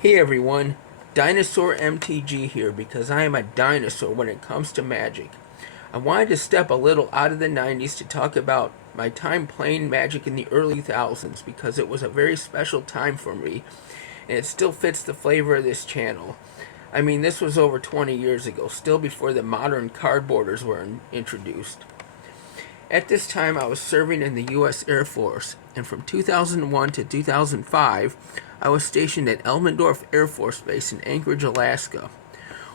Hey everyone, Dinosaur MTG here because I am a dinosaur when it comes to Magic. I wanted to step a little out of the 90s to talk about my time playing Magic in the early thousands because it was a very special time for me and it still fits the flavor of this channel. I mean, this was over 20 years ago, still before the modern cardboarders were introduced. At this time, I was serving in the U.S. Air Force, and from 2001 to 2005, I was stationed at Elmendorf Air Force Base in Anchorage, Alaska.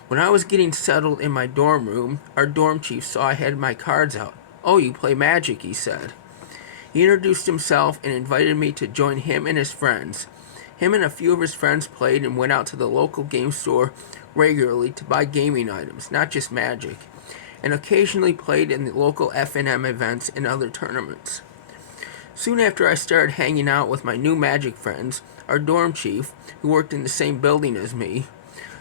When I was getting settled in my dorm room, our dorm chief saw I had my cards out. "Oh, you play Magic," he said. He introduced himself and invited me to join him and his friends. Him and a few of his friends played and went out to the local game store regularly to buy gaming items, not just Magic, and occasionally played in the local F&M events and other tournaments. Soon after I started hanging out with my new Magic friends, our dorm chief, who worked in the same building as me,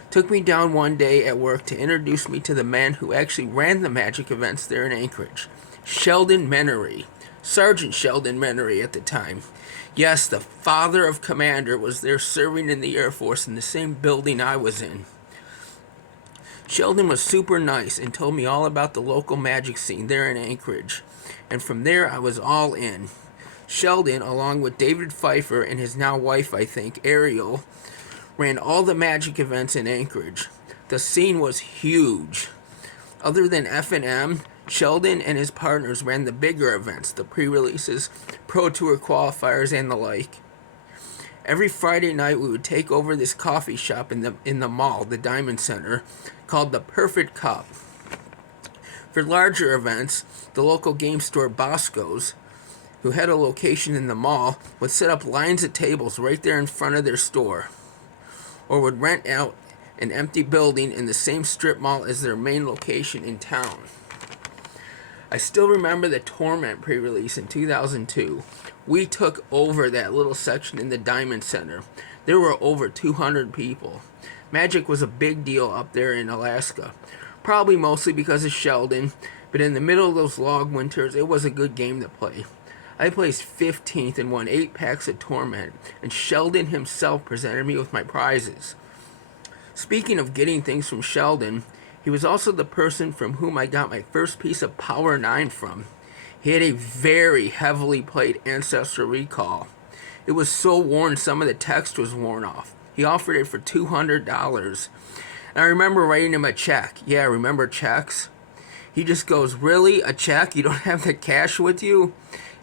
took me down one day at work to introduce me to the man who actually ran the Magic events there in Anchorage, Sheldon Menery. Sergeant Sheldon Menery at the time. Yes, the father of Commander was there serving in the Air Force in the same building I was in. Sheldon was super nice and told me all about the local Magic scene there in Anchorage, and from there I was all in. Sheldon, along with David Pfeiffer and his now wife, I think, Ariel, ran all the Magic events in Anchorage. The scene was huge. Other than F&M, Sheldon and his partners ran the bigger events, the pre-releases, Pro Tour qualifiers, and the like. Every Friday night we would take over this coffee shop in the mall, the Diamond Center, called the Perfect Cup. For larger events, the local game store Bosco's, who had a location in the mall, would set up lines of tables right there in front of their store, or would rent out an empty building in the same strip mall as their main location in town. I still remember the Torment pre-release in 2002. We took over that little section in the Diamond Center. There were over 200 people. Magic was a big deal up there in Alaska. Probably mostly because of Sheldon, but in the middle of those log winters, it was a good game to play. I placed 15th and won 8 packs of Torment, and Sheldon himself presented me with my prizes. Speaking of getting things from Sheldon, he was also the person from whom I got my first piece of Power 9 from. He had a very heavily played Ancestral Recall. It was so worn some of the text was worn off. He offered it for $200. And I remember writing him a check. Yeah, remember checks? He just goes, "Really? A check? You don't have the cash with you?"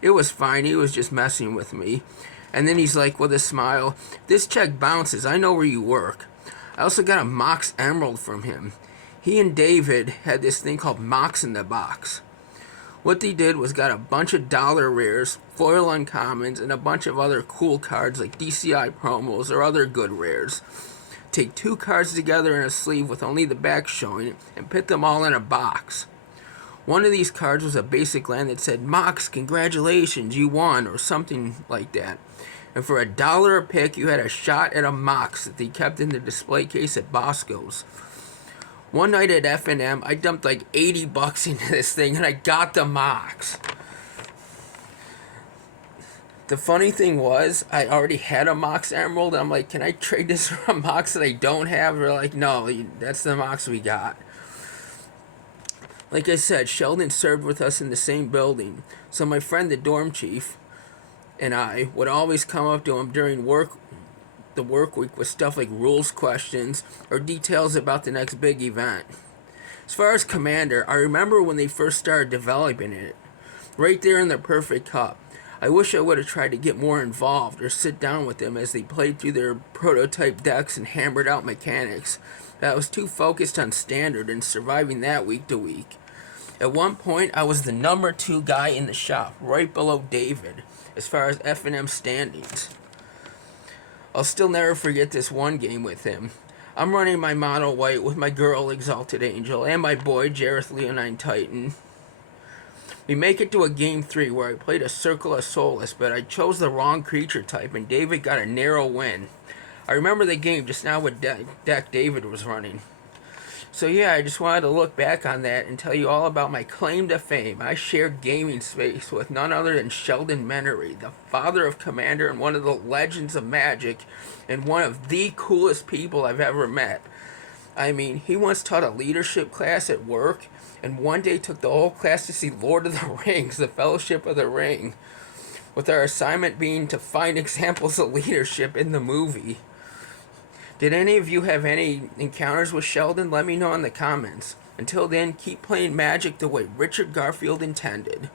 It was fine. He was just messing with me. And then he's like, with a smile, "This check bounces. I know where you work." I also got a Mox Emerald from him. He and David had this thing called Mox in the Box. What they did was got a bunch of dollar rares, foil uncommons, and a bunch of other cool cards like DCI promos or other good rares. Take 2 cards together in a sleeve with only the back showing and put them all in a box. One of these cards was a basic land that said, "Mox, congratulations, you won," or something like that. And for $1 a pick, you had a shot at a Mox that they kept in the display case at Bosco's. One night at F&M, I dumped like $80 into this thing, and I got the Mox. The funny thing was, I already had a Mox Emerald. I'm like, "Can I trade this for a Mox that I don't have?" They're like, "No, that's the Mox we got." Like I said, Sheldon served with us in the same building, so my friend the dorm chief and I would always come up to him during the work week with stuff like rules questions or details about the next big event. As far as Commander, I remember when they first started developing it, right there in the Perfect Cup. I wish I would have tried to get more involved or sit down with them as they played through their prototype decks and hammered out mechanics. But I was too focused on Standard and surviving that week to week. At one point, I was the number 2 guy in the shop, right below David, as far as F&M standings. I'll still never forget this one game with him. I'm running my mono white with my girl Exalted Angel and my boy Jareth Leonine Titan. We make it to a game 3 where I played a Circle of Solace, but I chose the wrong creature type and David got a narrow win. I remember the game just now what deck David was running. So yeah, I just wanted to look back on that and tell you all about my claim to fame. I shared gaming space with none other than Sheldon Menery, the father of Commander and one of the legends of Magic, and one of the coolest people I've ever met. I mean, he once taught a leadership class at work, and one day took the whole class to see Lord of the Rings, the Fellowship of the Ring, with our assignment being to find examples of leadership in the movie. Did any of you have any encounters with Sheldon? Let me know in the comments. Until then, keep playing Magic the way Richard Garfield intended.